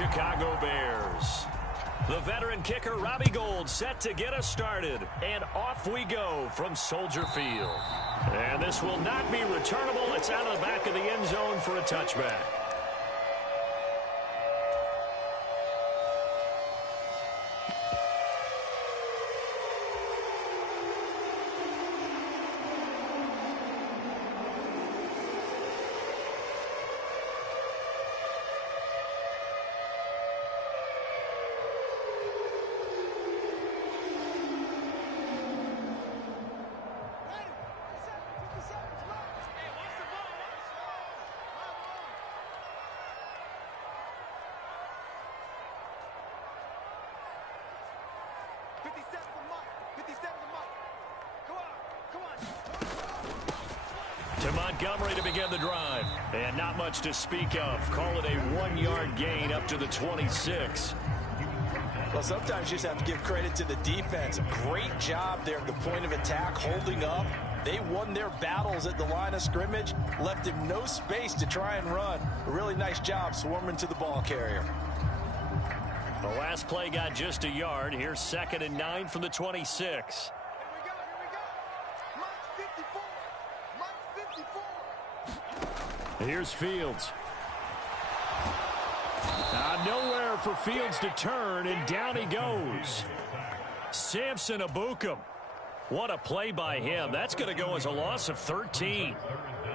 Chicago Bears. The veteran kicker Robbie Gould set to get us started. And off we go from Soldier Field. And this will not be returnable. It's out of the back of the end zone for a touchback. To Montgomery to begin the drive. And not much to speak of. Call it a 1-yard gain up to the 26. Well, sometimes you just have to give credit to the defense. Great job there at the point of attack, holding up. They won their battles at the line of scrimmage, left him no space to try and run. A really nice job swarming to the ball carrier. The last play got just a yard. Here's 2nd and 9 from the 26. Here's Fields. Nowhere for Fields to turn, and down he goes. Samson Ebukam. What a play by him. That's going to go as a loss of 13.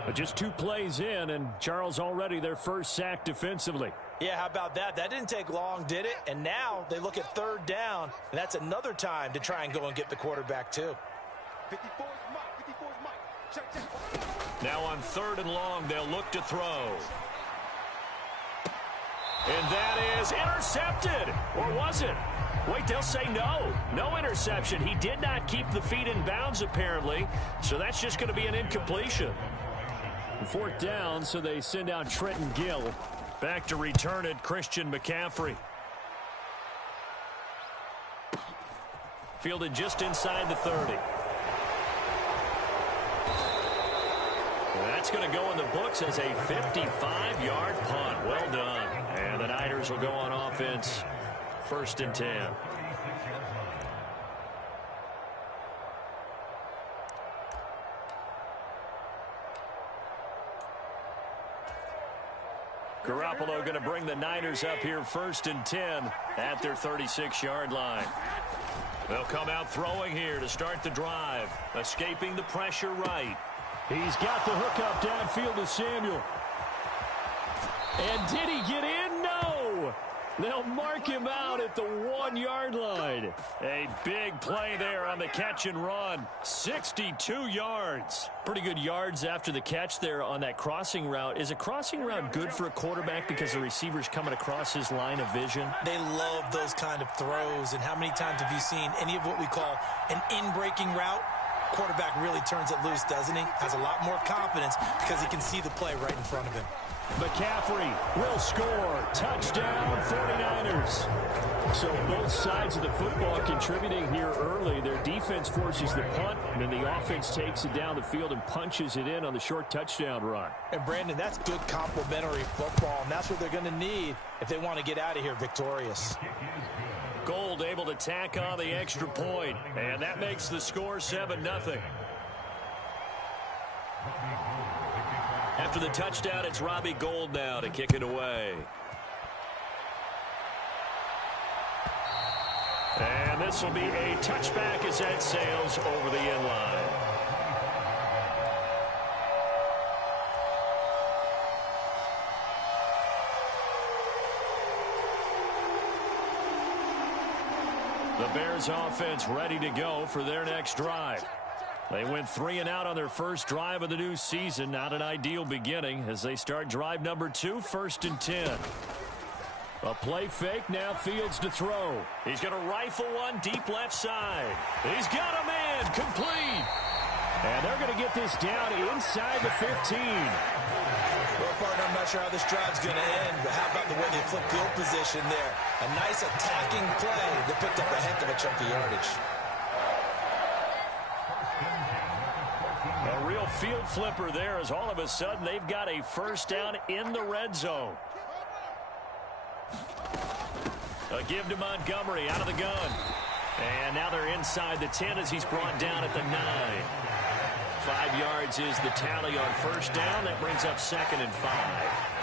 But just 2 plays in, and Charles already their first sack defensively. Yeah, how about that? That didn't take long, did it? And now they look at 3rd down, and that's another time to try and go and get the quarterback too. 54 is Mike. Check. Now on 3rd and long, they'll look to throw. And that is intercepted. Or was it? Wait, they'll say no. No interception. He did not keep the feet in bounds, apparently. So that's just going to be an incompletion. 4th down, so they send out Trenton Gill. Back to return it, Christian McCaffrey. Fielded just inside the 30. That's going to go in the books as a 55-yard punt. Well done. And the Niners will go on offense. 1st and 10. Garoppolo going to bring the Niners up here 1st and 10 at their 36-yard line. They'll come out throwing here to start the drive. Escaping the pressure right. He's got the hookup downfield to Samuel. And did he get in? No! They'll mark him out at the 1-yard line. A big play there on the catch and run. 62 yards. Pretty good yards after the catch there on that crossing route. Is a crossing route good for a quarterback because the receiver's coming across his line of vision? They love those kind of throws. And how many times have you seen any of what we call an in-breaking route? Quarterback really turns it loose, doesn't he? Has a lot more confidence because he can see the play right in front of him. McCaffrey will score. Touchdown, 49ers. So both sides of the football contributing here early. Their defense forces the punt, and then the offense takes it down the field and punches it in on the short touchdown run. And, Brandon, that's good complementary football, and that's what they're going to need if they want to get out of here victorious. Gould able to tack on the extra point, and that makes the score 7-0. After the touchdown, it's Robbie Gould now to kick it away. And this will be a touchback as that sails over the end line. The Bears offense ready to go for their next drive. They went 3 and out on their first drive of the new season. Not an ideal beginning as they start drive number 2, 1st and 10. A play fake, now Fields to throw. He's going to rifle one deep left side. He's got a man, complete. And they're going to get this down inside the 15. Well, partner, I'm not sure how this drive's going to end, but how about the way they flip field position there? A nice attacking play that picked up a heck of a chunk of yardage. A real field flipper there as all of a sudden they've got a first down in the red zone. A give to Montgomery out of the gun. And now they're inside the 10 as he's brought down at the 9. 5 yards is the tally on first down. That brings up 2nd and 5.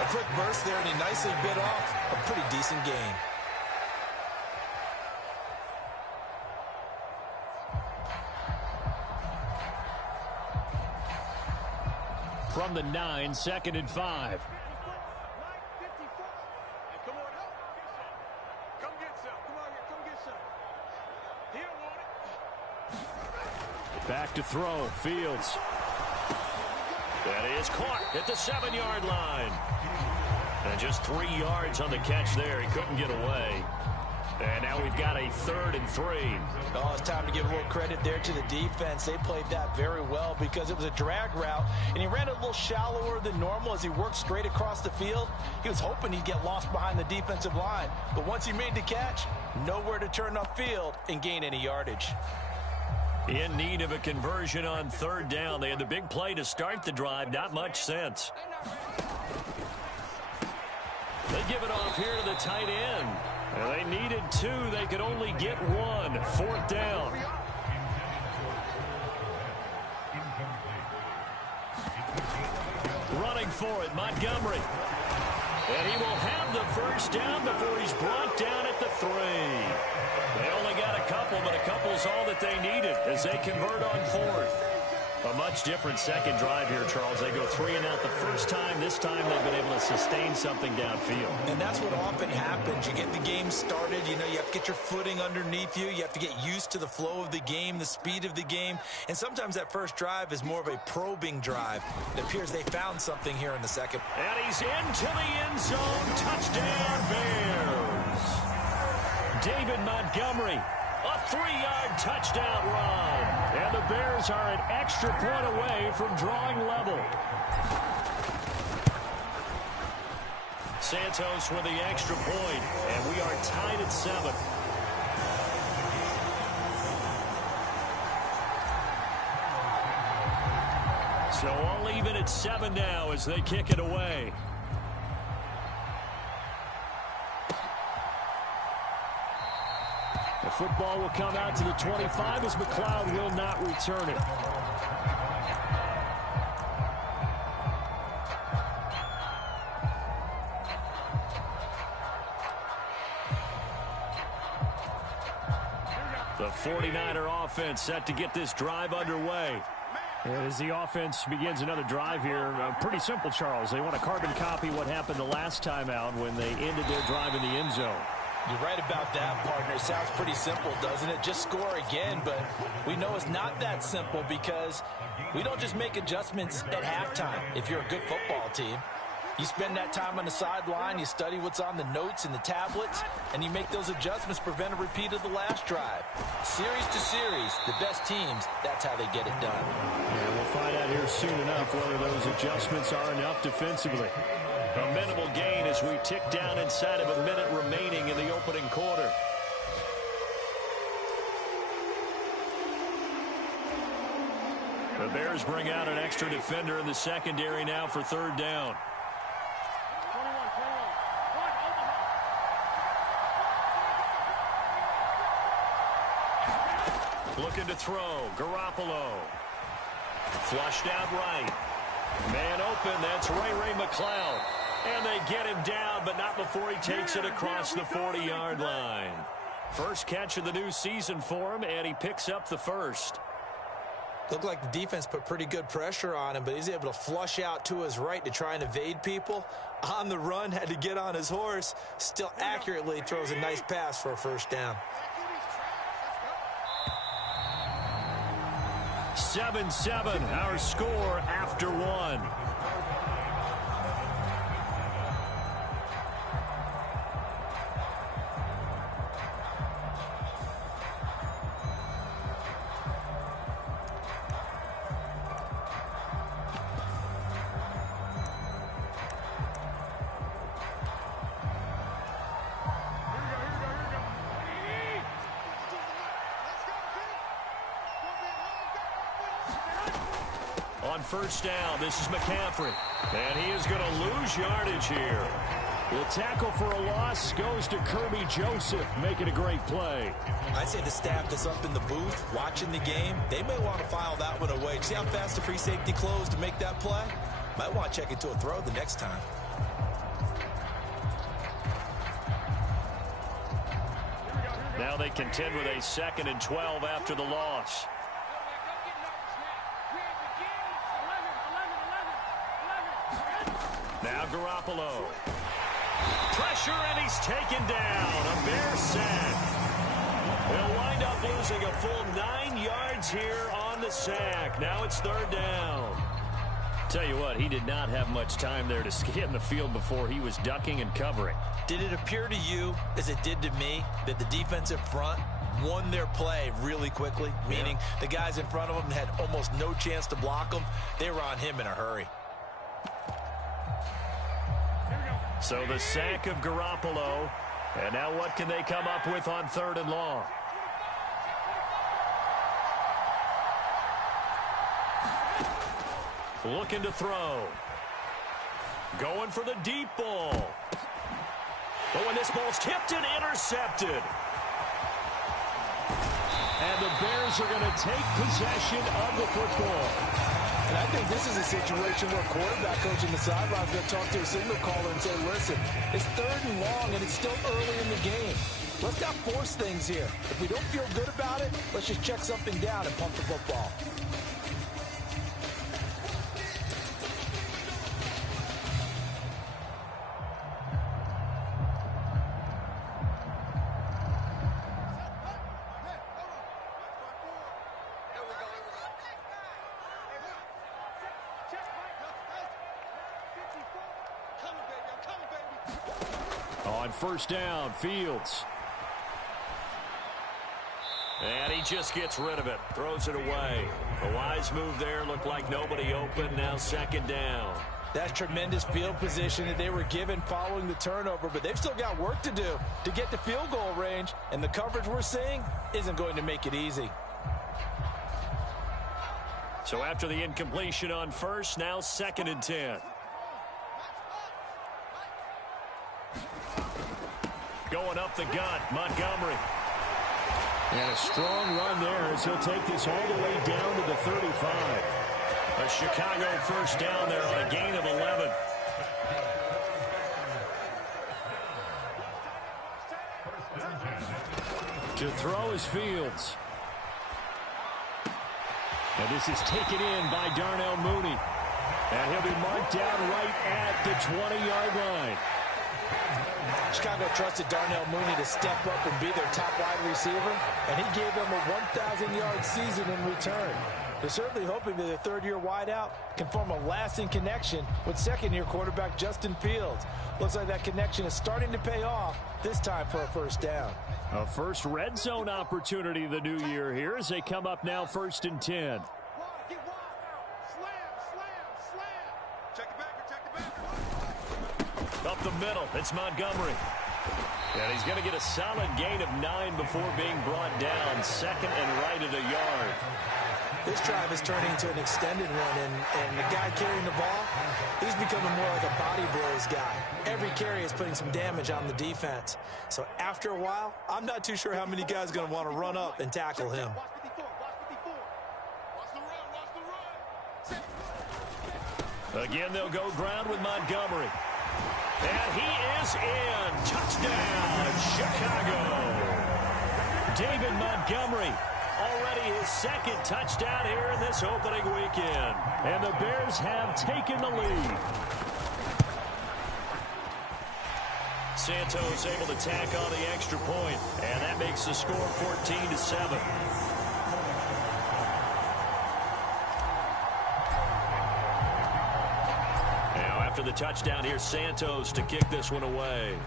A quick burst there, and he nicely bit off a pretty decent gain. From the 9, 2nd and 5. Back to throw. Fields. That is caught at the 7-yard line. And just 3 yards on the catch there. He couldn't get away. And now we've got a 3rd and 3. Oh, it's time to give a little credit there to the defense. They played that very well because it was a drag route, and he ran it a little shallower than normal as he worked straight across the field. He was hoping he'd get lost behind the defensive line, but once he made the catch, nowhere to turn upfield and gain any yardage. In need of a conversion on 3rd down. They had the big play to start the drive. Not much sense. They give it off here to the tight end. Well, they needed 2. They could only get 1. 4th down. Running for it, Montgomery. And he will have the first down before he's brought down at the 3. They only got a couple, but a couple's all that they needed as they convert on 4th. A much different second drive here, Charles. They go 3 and out the first time. This time they've been able to sustain something downfield. And that's what often happens. You get the game started. You know, you have to get your footing underneath you. You have to get used to the flow of the game, the speed of the game. And sometimes that first drive is more of a probing drive. It appears they found something here in the second. And he's into the end zone. Touchdown, Bears. David Montgomery. A 3-yard touchdown run. And the Bears are an extra point away from drawing level. Santos with the extra point, and we are tied at 7. So all even at 7 now as they kick it away. The football will come out to the 25 as McLeod will not return it. The 49er offense set to get this drive underway. As the offense begins another drive here, pretty simple, Charles. They want to carbon copy what happened the last time out when they ended their drive in the end zone. You're right about that, partner. It sounds pretty simple, doesn't it? Just score again, but we know it's not that simple because we don't just make adjustments at halftime if you're a good football team. You spend that time on the sideline, you study what's on the notes and the tablets, and you make those adjustments to prevent a repeat of the last drive. Series to series, the best teams, that's how they get it done. And we'll find out here soon enough whether those adjustments are enough defensively. A minimal gain as we tick down inside of a minute remaining in the opening quarter. The Bears bring out an extra defender in the secondary now for 3rd down. Looking to throw. Garoppolo. Flushed out right. Man open. That's Ray McLeod. And they get him down, but not before he takes it across the 40-yard line. First catch of the new season for him, and he picks up the first. Looked like the defense put pretty good pressure on him, but he's able to flush out to his right to try and evade people. On the run, had to get on his horse. Still accurately throws a nice pass for a first down. 7-7, our score after 1. On first down, this is McCaffrey. And he is going to lose yardage here. The tackle for a loss goes to Kirby Joseph, making a great play. I'd say the staff that's up in the booth watching the game, they may want to file that one away. See how fast the free safety closed to make that play? Might want to check into a throw the next time. Now they contend with a 2nd and 12 after the loss. Now Garoppolo. Pressure, and he's taken down. A Bear sack. They'll wind up losing a full 9 yards here on the sack. Now it's 3rd down. Tell you what, he did not have much time there to scan the field before he was ducking and covering. Did it appear to you, as it did to me, that the defensive front won their play really quickly? Meaning the guys in front of them had almost no chance to block them. They were on him in a hurry. So the sack of Garoppolo. And now what can they come up with on 3rd and long? Looking to throw. Going for the deep ball. But when this ball's tipped and intercepted. And the Bears are going to take possession of the football. And I think this is a situation where quarterback coach in the sideline is going to talk to a signal caller and say, listen, it's 3rd and long and it's still early in the game. Let's not force things here. If we don't feel good about it, let's just check something down and pump the football. On 1st down, Fields. And he just gets rid of it. Throws it away. A wise move there. Looked like nobody open. Now 2nd down. That's tremendous field position that they were given following the turnover, but they've still got work to do to get to field goal range, and the coverage we're seeing isn't going to make it easy. So after the incompletion on 1st, now 2nd and 10. Going up the gut, Montgomery. And a strong run there as he'll take this all the way down to the 35. A Chicago 1st down there on a gain of 11. To throw is Fields. And this is taken in by Darnell Mooney. And he'll be marked down right at the 20-yard line. Chicago trusted Darnell Mooney to step up and be their top wide receiver, and he gave them a 1,000-yard season in return. They're certainly hoping that their 3rd-year wideout can form a lasting connection with 2nd-year quarterback Justin Fields. Looks like that connection is starting to pay off, this time for a 1st down. A first red zone opportunity the new year here as they come up now 1st and 10. Up the middle, it's Montgomery. And he's going to get a solid gain of 9 before being brought down. 2nd and right at a yard. This drive is turning into an extended one, and the guy carrying the ball, he's becoming more like a body blows guy. Every carry is putting some damage on the defense. So after a while, I'm not too sure how many guys are going to want to run up and tackle him. Again, they'll go ground with Montgomery. And he is in. Touchdown, Chicago. David Montgomery, already his 2nd touchdown here in this opening weekend. And the Bears have taken the lead. Santos able to tack on the extra point, and that makes the score 14-7. After the touchdown, here's Santos to kick this one away.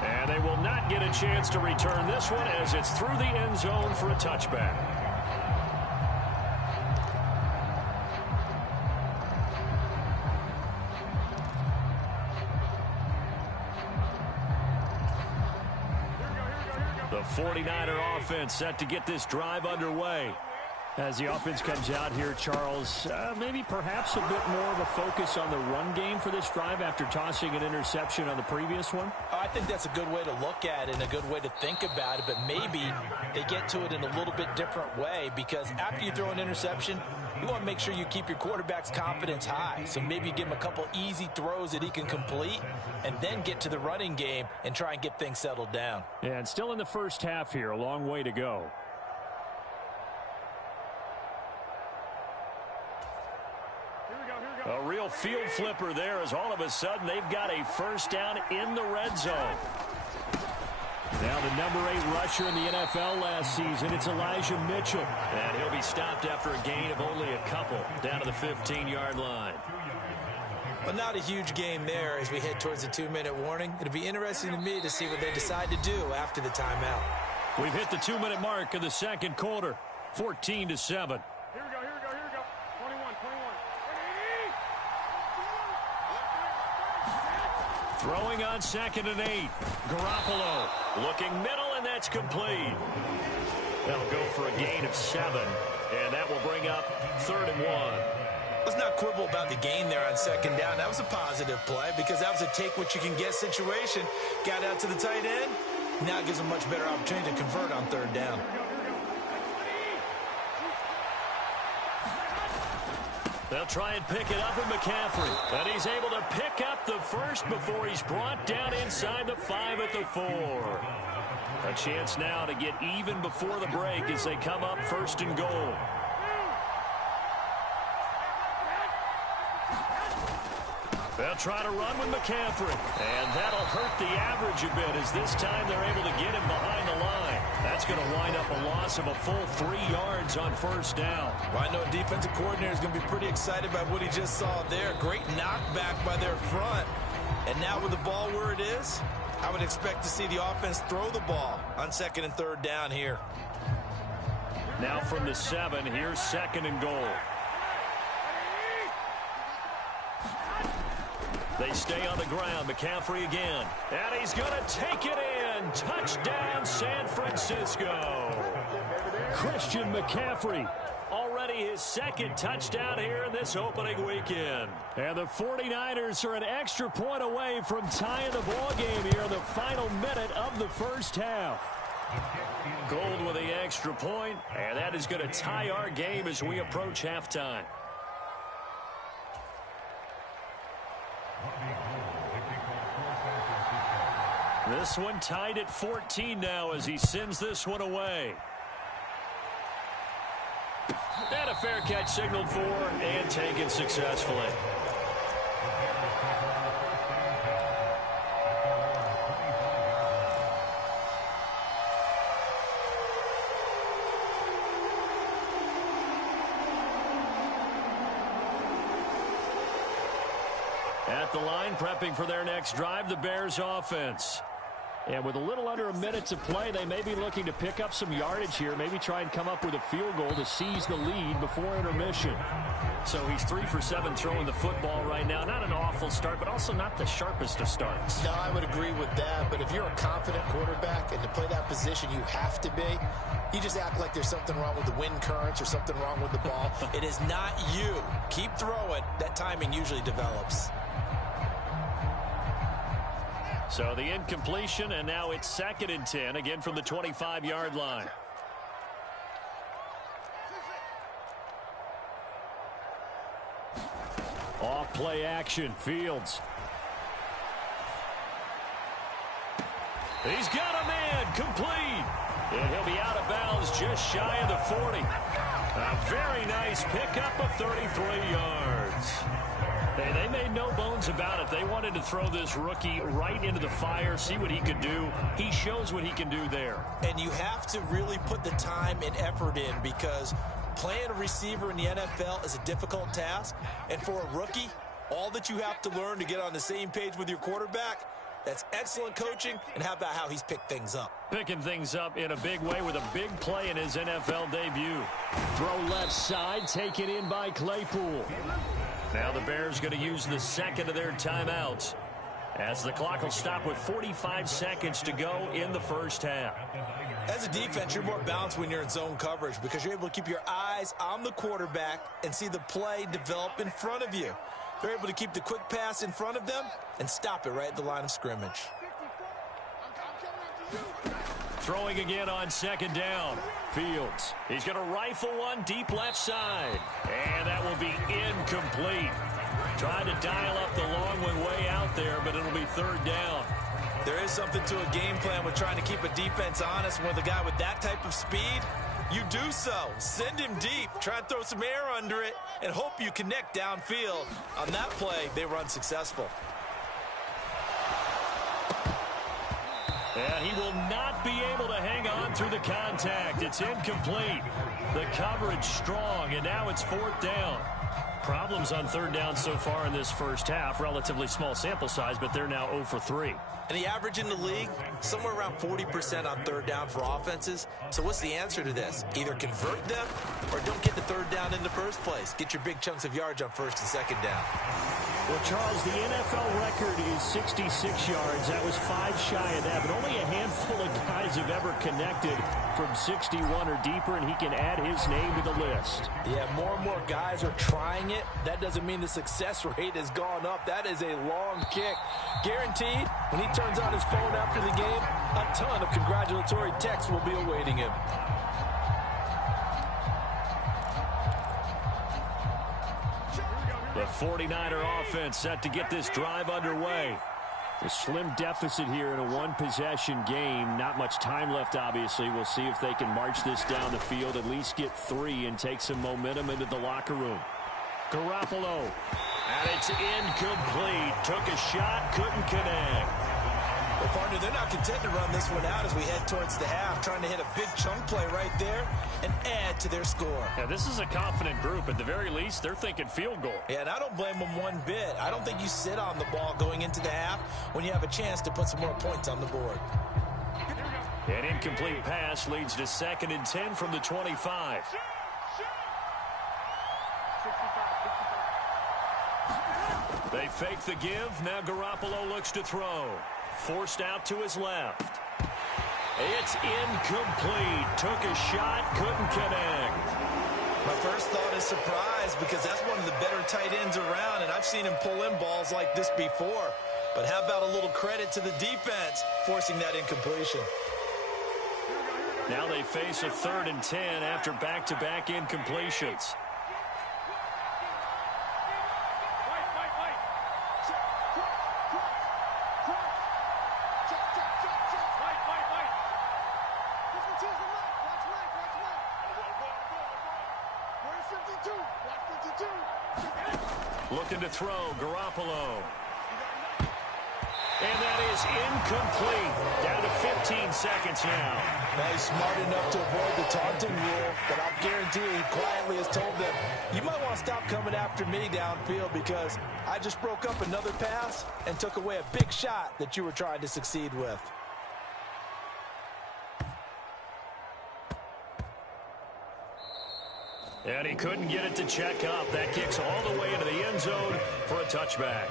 And they will not get a chance to return this one as it's through the end zone for a touchback. The 49er offense set to get this drive underway. As the offense comes out here, Charles, maybe perhaps a bit more of a focus on the run game for this drive after tossing an interception on the previous one? I think that's a good way to look at it and a good way to think about it, but maybe they get to it in a little bit different way, because after you throw an interception, you want to make sure you keep your quarterback's confidence high. So maybe you give him a couple easy throws that he can complete and then get to the running game and try and get things settled down. Yeah, and still in the first half here, a long way to go. A real field flipper there, as all of a sudden they've got a first down in the red zone. Now the number 8 rusher in the NFL last season, it's Elijah Mitchell. And he'll be stopped after a gain of only a couple, down to the 15-yard line. But not a huge game there as we head towards the 2-minute warning. It'll be interesting to me to see what they decide to do after the timeout. We've hit the 2-minute mark of the second quarter, 14-7. Throwing on 2nd and 8. Garoppolo looking middle, and that's complete. They'll go for a gain of 7, and that will bring up 3rd and 1. Let's not quibble about the gain there on 2nd down. That was a positive play because that was a take-what-you-can-get situation. Got out to the tight end. Now it gives them a much better opportunity to convert on 3rd down. They'll try and pick it up with McCaffrey. And he's able to pick up the first before he's brought down inside the 5 at the 4. A chance now to get even before the break as they come up 1st and goal. They'll try to run with McCaffrey. And that'll hurt the average a bit as this time they're able to get him behind the line. That's going to wind up a loss of a full 3 yards on 1st down. Well, I know a defensive coordinator is going to be pretty excited about what he just saw there. Great knockback by their front. And now with the ball where it is, I would expect to see the offense throw the ball on 2nd and 3rd down here. Now from the 7, here's 2nd and goal. They stay on the ground. McCaffrey again. And he's going to take it in. Touchdown, San Francisco. Christian McCaffrey. Already his 2nd touchdown here in this opening weekend. And the 49ers are an extra point away from tying the ball game here in the final minute of the first half. Gold with the extra point, and that is going to tie our game as we approach halftime. This one tied at 14 now as he sends this one away. And a fair catch signaled for and taken successfully. At the line, prepping for their next drive, the Bears offense. And with a little under a minute to play, they may be looking to pick up some yardage here, maybe try and come up with a field goal to seize the lead before intermission. So he's 3 for 7 throwing the football right now. Not an awful start, but also not the sharpest of starts. No, I would agree with that, but if you're a confident quarterback and to play that position you have to be, you just act like there's something wrong with the wind currents or something wrong with the ball. It is not you. Keep throwing. That timing usually develops. So the incompletion, and now it's 2nd and 10, again from the 25-yard line. Off play action, Fields. He's got a man, complete. And he'll be out of bounds just shy of the 40. A very nice pickup of 33 yards. Hey, they made no bones about it. They wanted to throw this rookie right into the fire, see what he could do. He shows what he can do there. And you have to really put the time and effort in because playing a receiver in the NFL is a difficult task. And for a rookie, all that you have to learn to get on the same page with your quarterback, that's excellent coaching. And how about how he's picked things up? Picking things up in a big way with a big play in his NFL debut. Throw left side, taken in by Claypool. Now the Bears going to use the 2nd of their timeouts. as the clock will stop with 45 seconds to go in the first half. As a defense, you're more balanced when you're in zone coverage because you're able to keep your eyes on the quarterback and see the play develop in front of you. They're able to keep the quick pass in front of them and stop it right at the line of scrimmage. Throwing again on second down. Fields. He's going to rifle one deep left side. And that will be incomplete. Trying to dial up the long one way out there, but it'll be third down. There is something to a game plan with trying to keep a defense honest. With a guy with that type of speed, you do so. Send him deep. Try and throw some air under it and hope you connect downfield. On that play, they were unsuccessful. And he will not be able to hang on through the contact. It's incomplete. The coverage strong, and now it's fourth down. Problems on third down so far in this first half. Relatively small sample size, but they're now 0 for 3. And the average in the league, somewhere around 40% on third down for offenses. So what's the answer to this? Either convert them or don't get the third down in the first place. Get your big chunks of yards on first and second down. Well, Charles, the NFL record is 66 yards. That was 5 shy of that, but only a handful of guys have ever connected from 61 or deeper, and he can add his name to the list. Yeah, more and more guys are trying it. That doesn't mean the success rate has gone up. That is a long kick. Guaranteed, when he turns on his phone after the game, a ton of congratulatory texts will be awaiting him. The 49er offense set to get this drive underway. A slim deficit here in a one-possession game. Not much time left, obviously. We'll see if they can march this down the field, at least get 3, and take some momentum into the locker room. Garoppolo. And it's incomplete. Took a shot, couldn't connect. Well, partner, they're not content to run this one out as we head towards the half, trying to hit a big chunk play right there and add to their score. Yeah, this is a confident group. At the very least, they're thinking field goal. Yeah, and I don't blame them one bit. I don't think you sit on the ball going into the half when you have a chance to put some more points on the board. An incomplete pass leads to 2nd and 10 from the 25. They fake the give. Now Garoppolo looks to throw. Forced out to his left. It's incomplete. Took a shot, couldn't connect. My first thought is surprise because that's one of the better tight ends around, and I've seen him pull in balls like this before. But how about a little credit to the defense forcing that incompletion? Now they face a 3rd and 10 after back-to-back incompletions. Looking to throw, Garoppolo. And that is incomplete. Down to 15 seconds now. Now he's smart enough to avoid the taunting rule, but I'll guarantee he quietly has told them, you might want to stop coming after me downfield because I just broke up another pass and took away a big shot that you were trying to succeed with. And he couldn't get it to check up. That kicks all the way into the end zone for a touchback.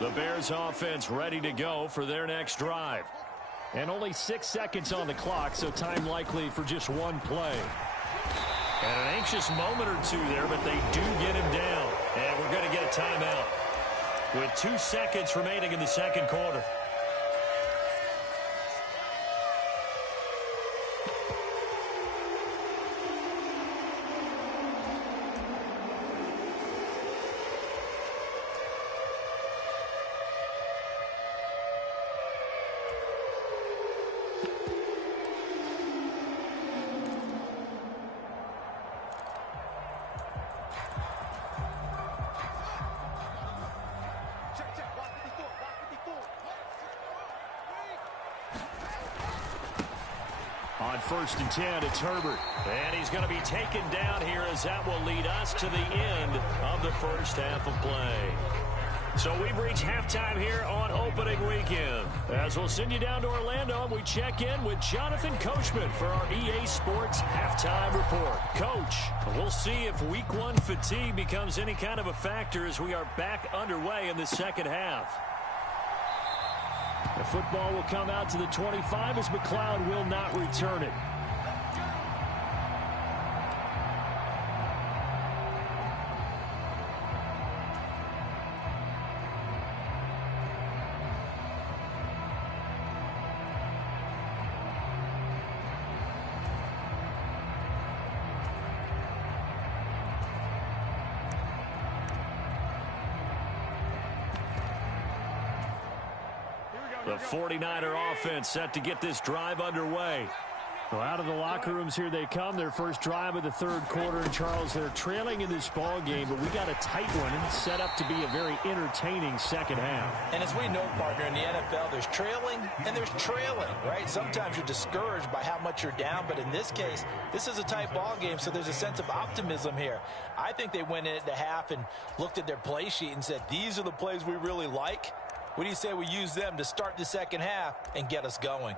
The Bears offense ready to go for their next drive. And only 6 seconds on the clock, so time likely for just one play. And an anxious moment or two there, but they do get him down. And we're going to get a timeout with 2 seconds remaining in the second quarter. On 1st and 10, it's Herbert. And he's going to be taken down here as that will lead us to the end of the first half of play. So we've reached halftime here on opening weekend. As we'll send you down to Orlando, and we check in with Jonathan Coachman for our EA Sports Halftime Report. Coach, we'll see if Week 1 fatigue becomes any kind of a factor as we are back underway in the second half. The football will come out to the 25 as McLeod will not return it. The 49er offense set to get this drive underway. Well, out of the locker rooms here they come. Their first drive of the third quarter. And, Charles, they're trailing in this ball game, but we got a tight one and set up to be a very entertaining second half. And as we know, partner, in the NFL, there's trailing and there's trailing, right? Sometimes you're discouraged by how much you're down, but in this case, this is a tight ball game, so there's a sense of optimism here. I think they went in at the half and looked at their play sheet and said, these are the plays we really like. What do you say we use them to start the second half and get us going?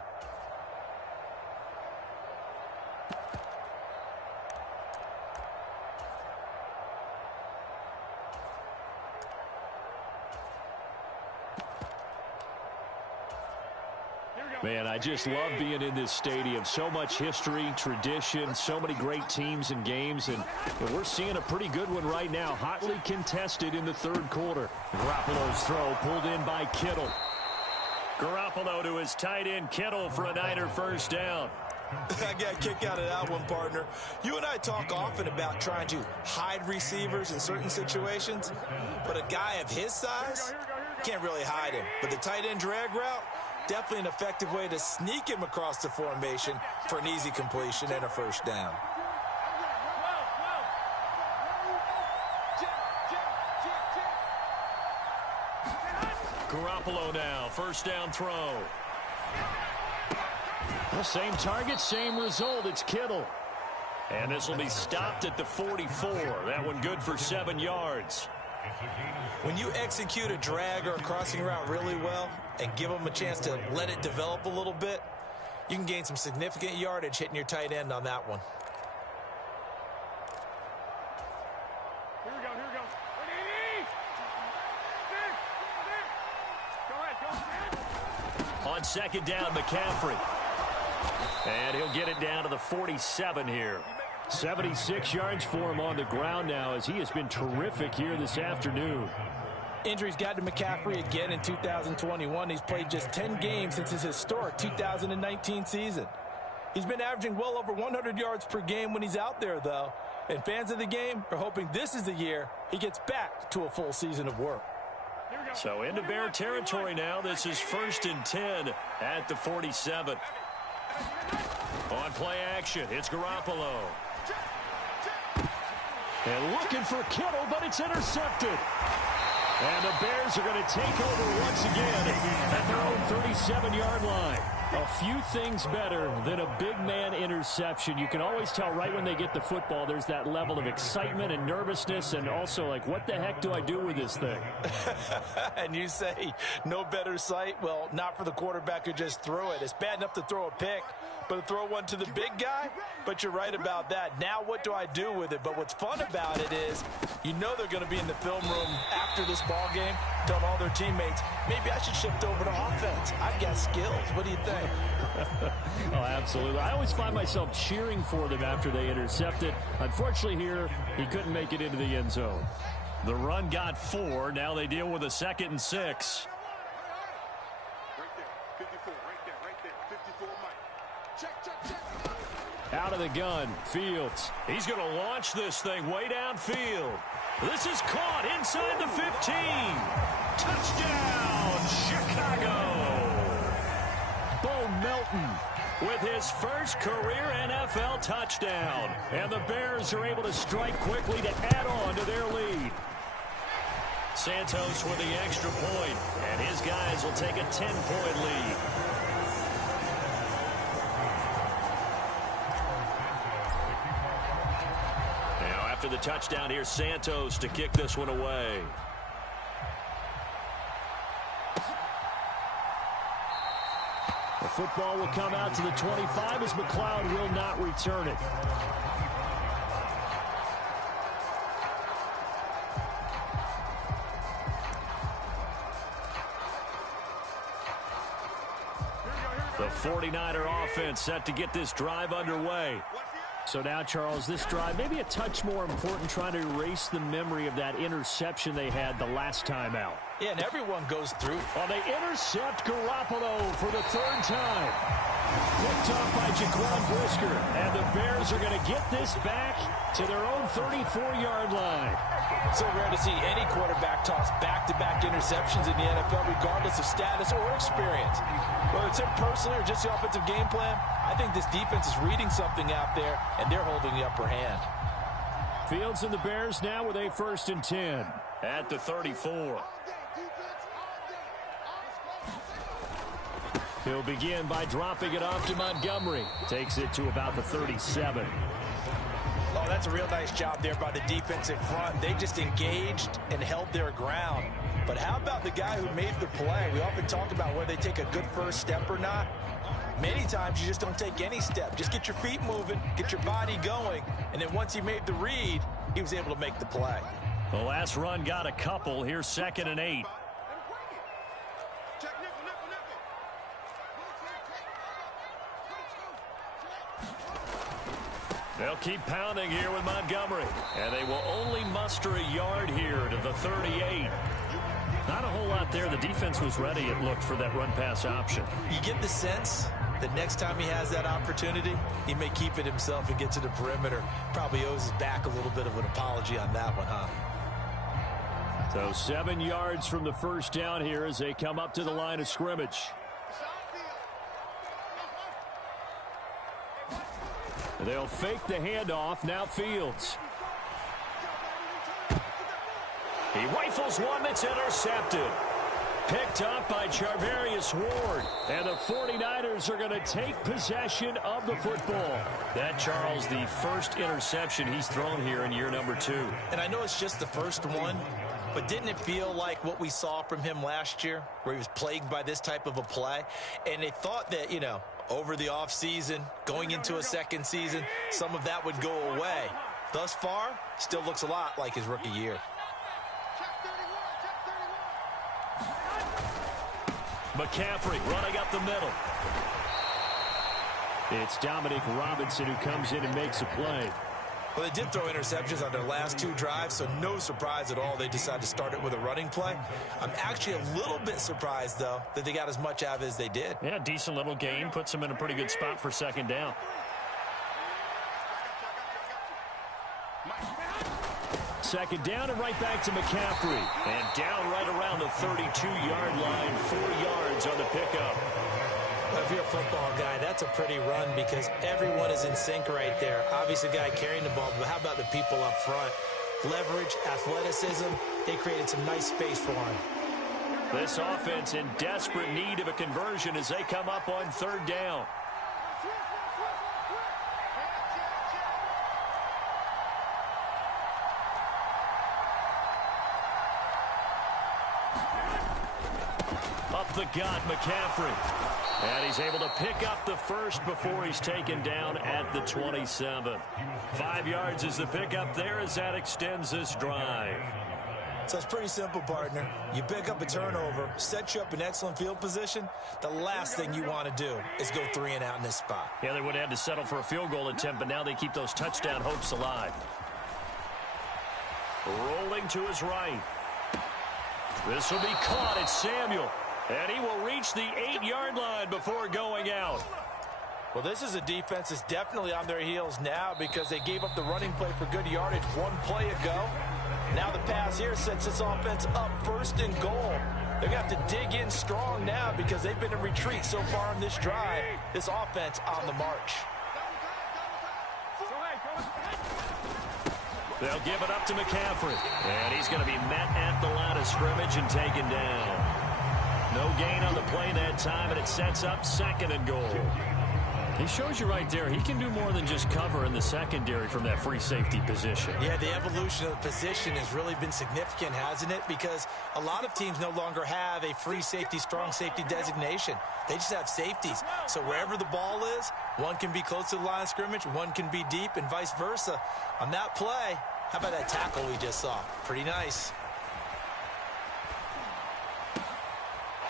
Man, I just love being in this stadium. So much history, tradition, so many great teams and games, and we're seeing a pretty good one right now. Hotly contested in the third quarter. Garoppolo's throw pulled in by Kittle. Garoppolo to his tight end Kittle for a Niner first down. I got a kick out of that one, partner. You and I talk often about trying to hide receivers in certain situations, but a guy of his size can't really hide him. But the tight end drag route, definitely an effective way to sneak him across the formation for an easy completion and a first down. Garoppolo now, first down throw. Well, same target, same result. It's Kittle. And this will be stopped at the 44. That one good for 7 yards. When you execute a drag or a crossing route really well and give them a chance to let it develop a little bit, you can gain some significant yardage hitting your tight end on that one. Here we go. Go ahead. On second down, McCaffrey. And he'll get it down to the 47 here. 76 yards for him on the ground now as he has been terrific here this afternoon. Injuries got to McCaffrey again in 2021. He's played just 10 games since his historic 2019 season. He's been averaging well over 100 yards per game when he's out there, though. And fans of the game are hoping this is the year he gets back to a full season of work. So into Bear territory now. This is 1st and 10 at the 47. On play action, it's Garoppolo. And looking for Kittle, but it's intercepted. And the Bears are going to take over once again at their own 37-yard line. A few things better than a big man interception. You can always tell right when they get the football, there's that level of excitement and nervousness, and also like, what the heck do I do with this thing? And you say, no better sight? Well, not for the quarterback who just threw it. It's bad enough to throw a pick, but to throw one to the big guy? But you're right about that. Now what do I do with it? But what's fun about it is you know they're going to be in the film room after this ball game telling all their teammates, maybe I should shift over to offense. I've got skills. What do you think? Oh, absolutely. I always find myself cheering for them after they intercept it. Unfortunately here, he couldn't make it into the end zone. The run got 4. Now they deal with a 2nd and 6. Out of the gun, Fields. He's going to launch this thing way downfield. This is caught inside the 15. Touchdown, Chicago. Bo Melton with his first career NFL touchdown. And the Bears are able to strike quickly to add on to their lead. Santos with the extra point, and his guys will take a 10-point lead. Now after the touchdown, here's Santos to kick this one away. football will come out to the 25 as McLeod will not return it. The 49er offense set to get this drive underway. So now, Charles, this drive maybe a touch more important, trying to erase the memory of that interception they had the last time out. Yeah, and everyone goes through. Well, they intercept Garoppolo for the third time. Picked off by Jaquan Brisker. And the Bears are going to get this back to their own 34-yard line. So rare to see any quarterback toss back-to-back interceptions in the NFL, regardless of status or experience. Whether it's him personally or just the offensive game plan, I think this defense is reading something out there, and they're holding the upper hand. Fields and the Bears now with a 1st and 10 at the 34. He'll begin by dropping it off to Montgomery. Takes it to about the 37. Oh, that's a real nice job there by the defensive front. They just engaged and held their ground. But how about the guy who made the play? We often talk about whether they take a good first step or not. Many times you just don't take any step. Just get your feet moving, get your body going, and then once he made the read, he was able to make the play. The last run got a couple. Here's 2nd and 8. They'll keep pounding here with Montgomery. And they will only muster a yard here to the 38. Not a whole lot there. The defense was ready, it looked, for that run-pass option. You get the sense that next time he has that opportunity, he may keep it himself and get to the perimeter. Probably owes his back a little bit of an apology on that one, huh? So 7 yards from the first down here as they come up to the line of scrimmage. They'll fake the handoff. Now Fields. He rifles one that's intercepted. Picked up by Charvarius Ward. And the 49ers are going to take possession of the football. That, Charles, the first interception he's thrown here in year number 2. And I know it's just the first one, but didn't it feel like what we saw from him last year, where he was plagued by this type of a play? And they thought that, you know, over the offseason, going into a second season, some of that would go away. Thus far, still looks a lot like his rookie year. McCaffrey running up the middle. It's Dominic Robinson who comes in and makes a play. Well, they did throw interceptions on their last 2 drives, so no surprise at all they decided to start it with a running play. I'm actually a little bit surprised, though, that they got as much out of it as they did. Yeah, decent little gain. Puts them in a pretty good spot for 2nd down. Second down and right back to McCaffrey. And down right around the 32-yard line, 4 yards on the pickup. If you're a football guy, that's a pretty run because everyone is in sync right there. Obviously, the guy carrying the ball, but how about the people up front? Leverage, athleticism, they created some nice space for him. This offense in desperate need of a conversion as they come up on 3rd down. Up the gut, McCaffrey. And he's able to pick up the first before he's taken down at the 27. 5 yards is the pickup there as that extends this drive. So it's pretty simple, partner. You pick up a turnover, set you up in excellent field position. The last thing you want to do is go 3 and out in this spot. Yeah, they would have had to settle for a field goal attempt, but now they keep those touchdown hopes alive. Rolling to his right. This will be caught. It's Samuel. And he will reach the 8-yard line before going out. Well, this is a defense that's definitely on their heels now because they gave up the running play for good yardage 1 play ago. Now the pass here sets this offense up 1st and goal. They're going to have to dig in strong now because they've been in retreat so far in this drive. This offense on the march. They'll give it up to McCaffrey. And he's going to be met at the line of scrimmage and taken down. No gain on the play that time, and it sets up 2nd and goal. He shows you right there, he can do more than just cover in the secondary from that free safety position. Yeah, the evolution of the position has really been significant, hasn't it? Because a lot of teams no longer have a free safety, strong safety designation. They just have safeties. So wherever the ball is, one can be close to the line of scrimmage, one can be deep, and vice versa. On that play, how about that tackle we just saw? Pretty nice.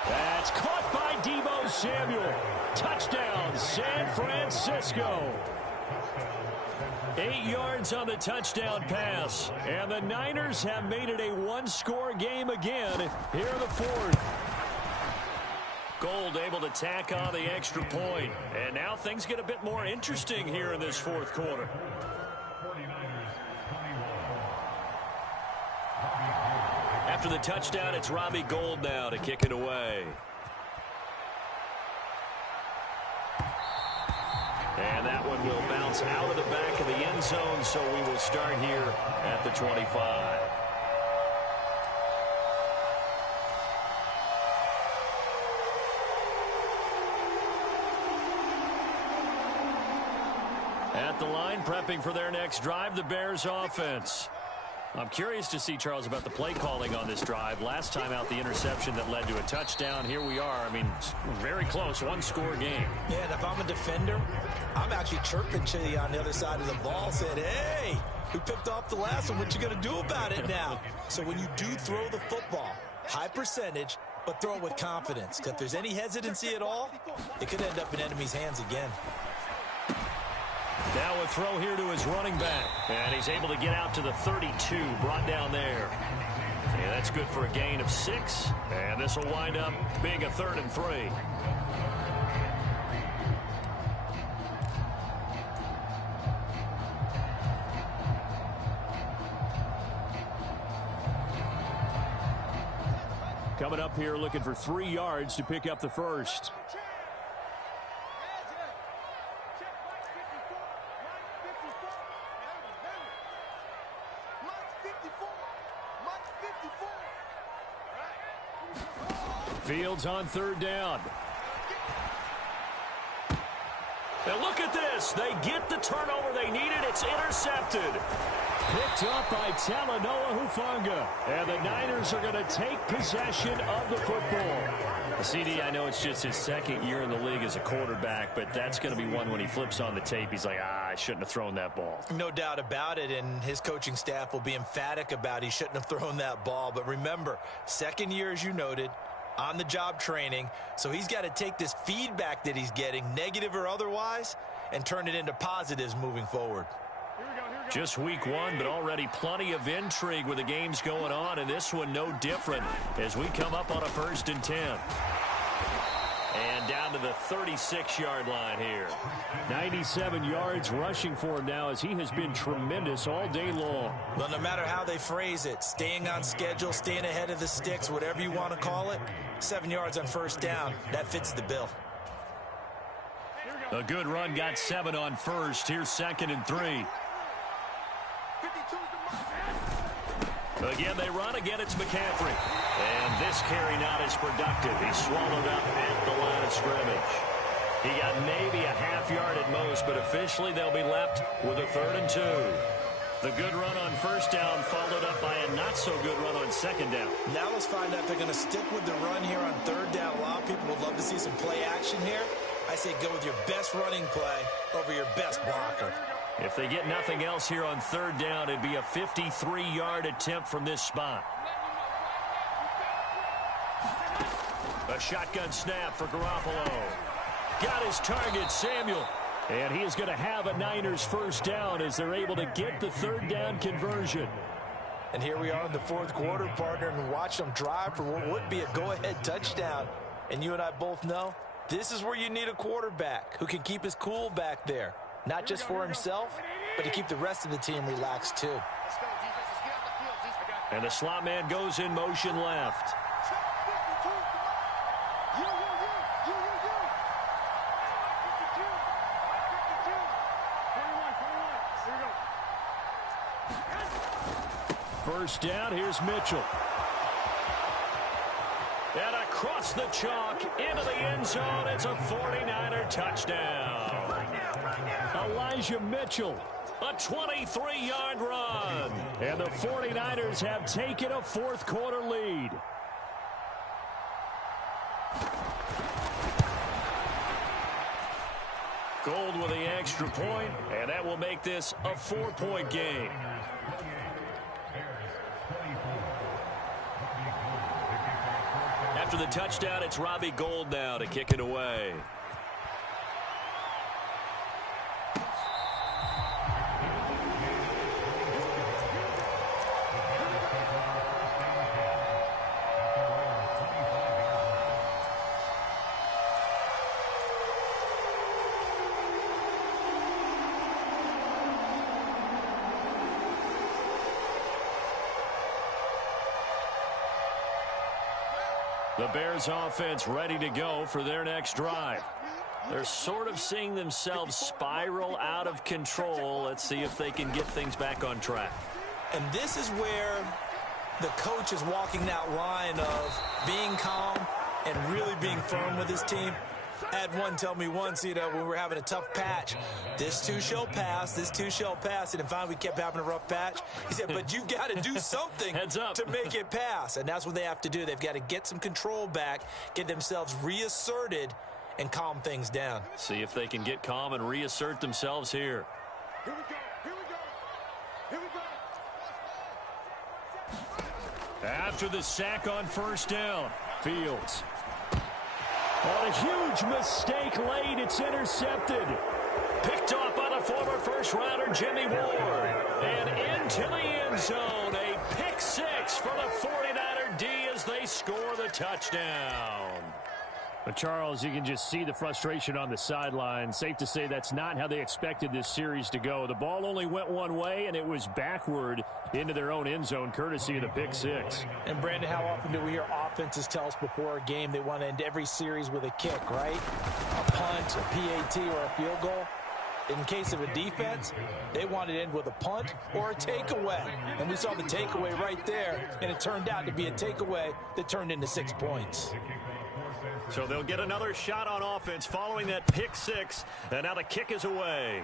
That's caught by Deebo Samuel. Touchdown, San Francisco. 8 yards on the touchdown pass. And the Niners have made it a one-score game again here in the fourth. Gold able to tack on the extra point. And now things get a bit more interesting here in this fourth quarter. After the touchdown, it's Robbie Gould now to kick it away. And that one will bounce out of the back of the end zone, so we will start here at the 25. At the line, prepping for their next drive, the Bears offense. I'm curious to see, Charles, about the play calling on this drive. Last time out, the interception that led to a touchdown. Here we are. I mean, very close, one-score game. Yeah, and if I'm a defender, I'm actually chirping Chili on the other side of the ball, saying, hey, we picked off the last one. What you going to do about it now? So when you do throw the football, high percentage, but throw it with confidence. Because if there's any hesitancy at all, it could end up in enemy's hands again. Now a throw here to his running back. And he's able to get out to the 32, brought down there. Yeah, that's good for a gain of 6. And this will wind up being a 3rd and 3. Coming up here looking for 3 yards to pick up the first. Fields on 3rd down. And look at this. They get the turnover they needed. It's intercepted. Picked up by Talanoa Hufanga. And the Niners are going to take possession of the football. CD, I know it's just his 2nd year in the league as a quarterback, but that's going to be one when he flips on the tape. He's like, I shouldn't have thrown that ball. No doubt about it, and his coaching staff will be emphatic about he shouldn't have thrown that ball. But remember, 2nd year, as you noted, on-the-job training, so he's got to take this feedback that he's getting, negative or otherwise, and turn it into positives moving forward. Just week 1, but already plenty of intrigue with the games going on, and this one no different as we come up on a 1st and 10. And down to the 36-yard line here. 97 yards rushing for him now as he has been tremendous all day long. Well, no matter how they phrase it, staying on schedule, staying ahead of the sticks, whatever you want to call it, 7 yards on 1st down, that fits the bill. A good run, got 7 on 1st. Here's 2nd and 3. Again, they run. Again, it's McCaffrey. And this carry not as productive. He's swallowed up at the line of scrimmage. He got maybe a half yard at most, but officially they'll be left with a 3rd and 2. The good run on 1st down followed up by a not-so-good run on 2nd down. Now let's find out if they're going to stick with the run here on 3rd down. A lot of people would love to see some play action here. I say go with your best running play over your best blocker. If they get nothing else here on 3rd down, it'd be a 53-yard attempt from this spot. A shotgun snap for Garoppolo. Got his target, Samuel. And he is going to have a Niners 1st down as they're able to get the 3rd down conversion. And here we are in the 4th quarter, partner, and watch them drive for what would be a go-ahead touchdown. And you and I both know this is where you need a quarterback who can keep his cool back there. Not just for himself, but to keep the rest of the team relaxed too. And the slot man goes in motion left. First down, here's Mitchell. And across the chalk into the end zone, it's a 49er touchdown. Elijah Mitchell. A 23-yard run. And the 49ers have taken a fourth-quarter lead. Gold with the extra point, and that will make this a 4-point game. After the touchdown, it's Robbie Gould now to kick it away. The Bears offense ready to go for their next drive. They're sort of seeing themselves spiral out of control. Let's see if they can get things back on track. And this is where the coach is walking that line of being calm and really being firm with his team. I had one tell me once, when we were having a tough patch, this too shall pass, this too shall pass. And finally we kept having a rough patch. He said, but you've got to do something to make it pass. And that's what they have to do. They've got to get some control back, get themselves reasserted, and calm things down. See if they can get calm and reassert themselves here. Here we go. Here we go. Here we go. After the sack on first down, Fields. On a huge mistake late, it's intercepted. Picked off by the former first-rounder Jimmy Ward. And into the end zone, a pick six for the 49er D as they score the touchdown. But Charles, you can just see the frustration on the sideline. Safe to say that's not how they expected this series to go. The ball only went one way, and it was backward into their own end zone, courtesy of the pick six. And, Brandon, how often do we hear offenses tell us before a game they want to end every series with a kick, right? A punt, a PAT, or a field goal. In case of a defense, they want to end with a punt or a takeaway. And we saw the takeaway right there, and it turned out to be a takeaway that turned into 6 points. So they'll get another shot on offense following that pick six, and now the kick is away.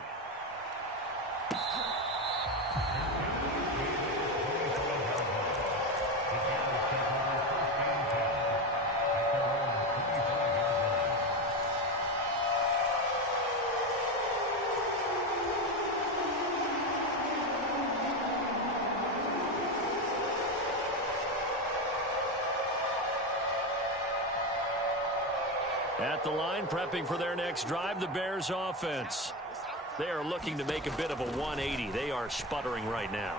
At the line, prepping for their next drive, the Bears offense. They are looking to make a bit of a 180. They are sputtering right now.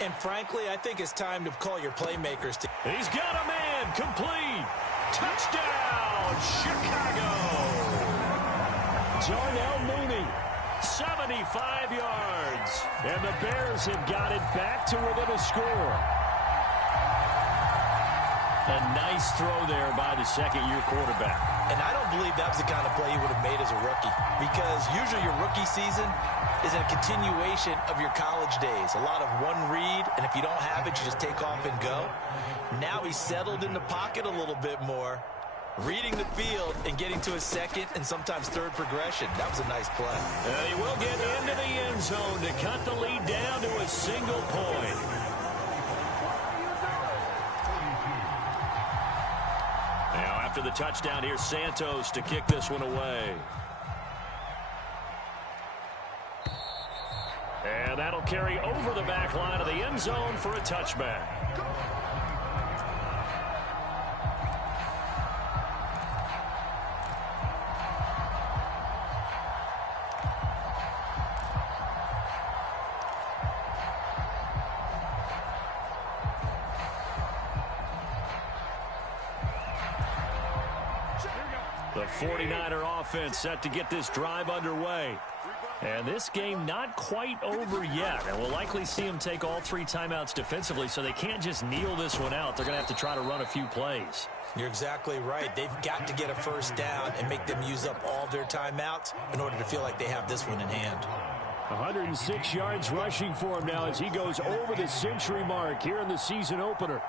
And frankly, I think it's time to call your playmakers. He's got a man, complete. Touchdown, Chicago. Darnell Mooney, 75 yards. And the Bears have got it back to within a score. A nice throw there by the second-year quarterback. And I don't believe that was the kind of play he would have made as a rookie, because usually your rookie season is a continuation of your college days. A lot of one read, and if you don't have it, you just take off and go. Now he's settled in the pocket a little bit more, reading the field and getting to his second and sometimes third progression. That was a nice play. And he will get into the end zone to cut the lead down to a single point. After the touchdown, here's Santos to kick this one away. And that'll carry over the back line of the end zone for a touchback. The 49er offense set to get this drive underway. And this game not quite over yet. And we'll likely see them take all 3 timeouts defensively, so they can't just kneel this one out. They're going to have to try to run a few plays. You're exactly right. They've got to get a first down and make them use up all their timeouts in order to feel like they have this one in hand. 106 yards rushing for him now as he goes over the century mark here in the season opener.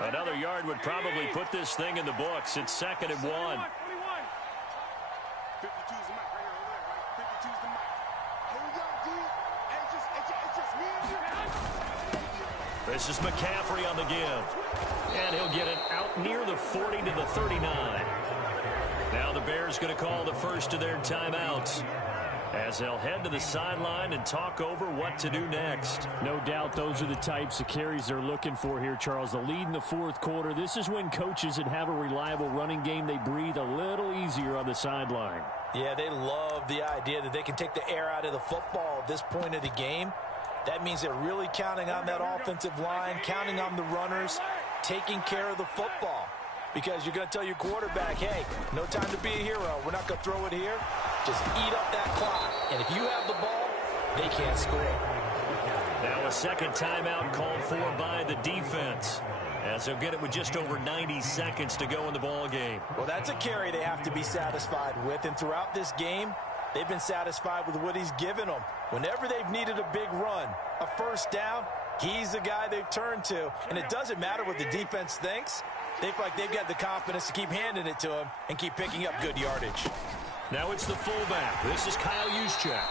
Another yard would probably put this thing in the books. It's 2nd and 1. 52 is the mark right here. This is McCaffrey on the give. And he'll get it out near the 40 to the 39. Now the Bears going to call the first of their timeouts, as they'll head to the sideline and talk over what to do next. No doubt those are the types of carries they're looking for here, Charles. The lead in the fourth quarter. This is when coaches that have a reliable running game, they breathe a little easier on the sideline. Yeah, they love the idea that they can take the air out of the football at this point of the game. That means they're really counting on that offensive line, counting on the runners, taking care of the football. Because you're going to tell your quarterback, hey, no time to be a hero. We're not going to throw it here. Just eat up that clock. And if you have the ball, they can't score. Now a second timeout called for by the defense, as they'll get it with just over 90 seconds to go in the ball game. Well, that's a carry they have to be satisfied with. And throughout this game, they've been satisfied with what he's given them. Whenever they've needed a big run, a first down, he's the guy they've turned to. And it doesn't matter what the defense thinks. They feel like they've got the confidence to keep handing it to him and keep picking up good yardage. Now it's the fullback. This is Kyle Juszczyk.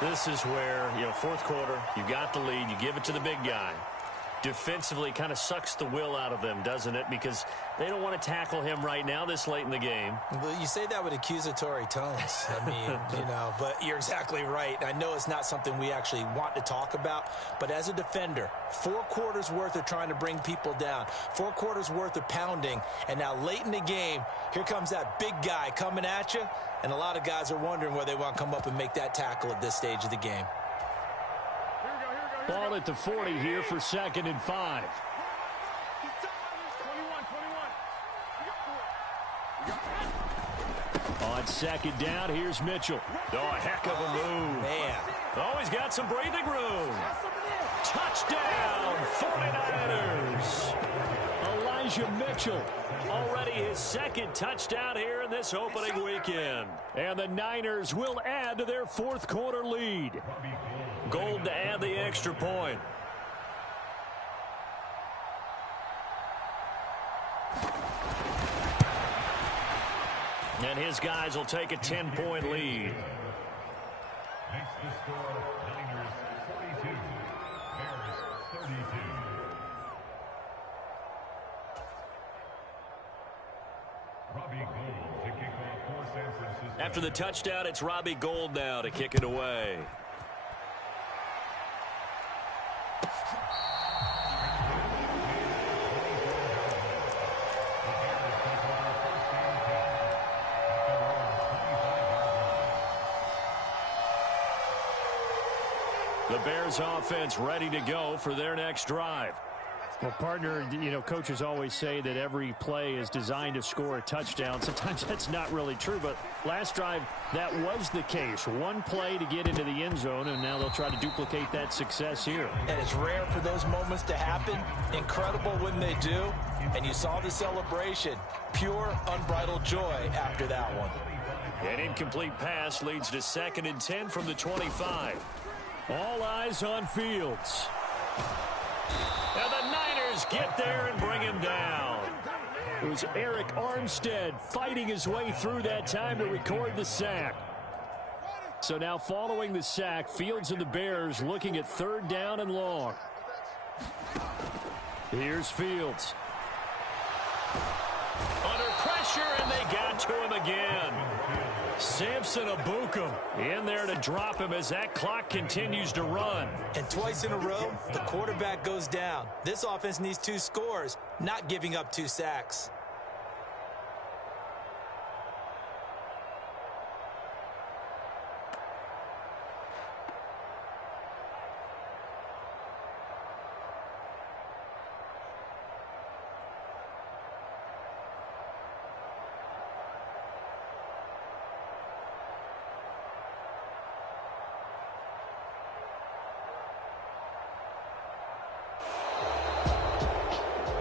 This is where, fourth quarter, you got the lead, you give it to the big guy. Defensively kind of sucks the will out of them, doesn't it? Because they don't want to tackle him right now this late in the game. Well, you say that with accusatory tones. I mean, but you're exactly right. I know it's not something we actually want to talk about, but as a defender, 4 quarters worth of trying to bring people down, 4 quarters worth of pounding, and now late in the game, here comes that big guy coming at you, and a lot of guys are wondering whether they want to come up and make that tackle at this stage of the game. Ball at the 40 here for 2nd and 5. On 2nd down, here's Mitchell. Oh, a heck of a move. Man. Oh, he's got some breathing room. Touchdown, 49ers. Elijah Mitchell. Already his 2nd touchdown here in this opening weekend. And the Niners will add to their fourth quarter lead. Gold to add the extra point. And his guys will take a 10-point lead. Makes the score Niners 42, Bears 32. Robbie Gould to kick off for San Francisco. After the touchdown, it's Robbie Gould now to kick it away. The Bears offense ready to go for their next drive. Well, partner, coaches always say that every play is designed to score a touchdown. Sometimes that's not really true, but last drive, that was the case. One play to get into the end zone, and now they'll try to duplicate that success here. And it's rare for those moments to happen. Incredible when they do. And you saw the celebration. Pure, unbridled joy after that one. An incomplete pass leads to 2nd and 10 from the 25. All eyes on Fields. And the Niners get there and bring him down. It was Eric Armstead fighting his way through that time to record the sack. So now following the sack, Fields and the Bears looking at 3rd down and long. Here's Fields. Under pressure, and they got to him again. Samson Ebukam in there to drop him as that clock continues to run. And twice in a row, the quarterback goes down. This offense needs 2 scores, not giving up 2 sacks.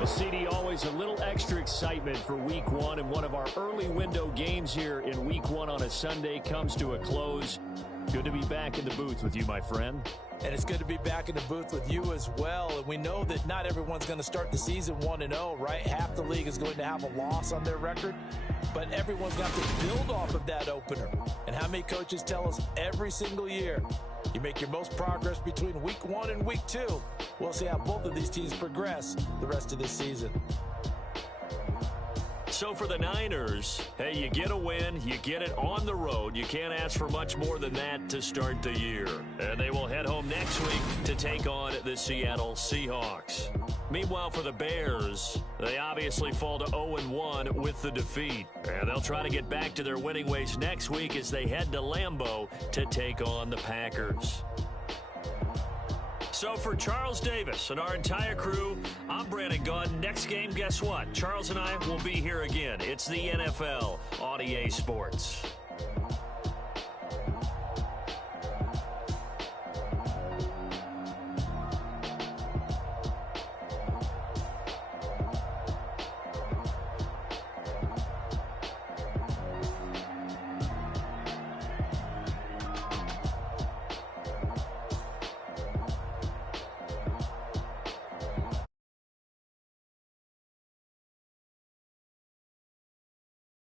CD, always a little extra excitement for week 1, and one of our early window games here in week 1 on a Sunday comes to a close. Good to be back in the booth with you, my friend. And it's good to be back in the booth with you as well. And we know that not everyone's going to start the season 1-0, right? Half the league is going to have a loss on their record. But everyone's got to build off of that opener. And how many coaches tell us every single year, You make your most progress between week 1 and week 2. We'll see how both of these teams progress the rest of this season. So for the Niners, hey, you get a win, you get it on the road. You can't ask for much more than that to start the year. And they will head home next week to take on the Seattle Seahawks. Meanwhile, for the Bears, they obviously fall to 0-1 with the defeat. And they'll try to get back to their winning ways next week as they head to Lambeau to take on the Packers. So for Charles Davis and our entire crew, I'm Brandon Gunn. Next game, guess what? Charles and I will be here again. It's the NFL on EA Sports.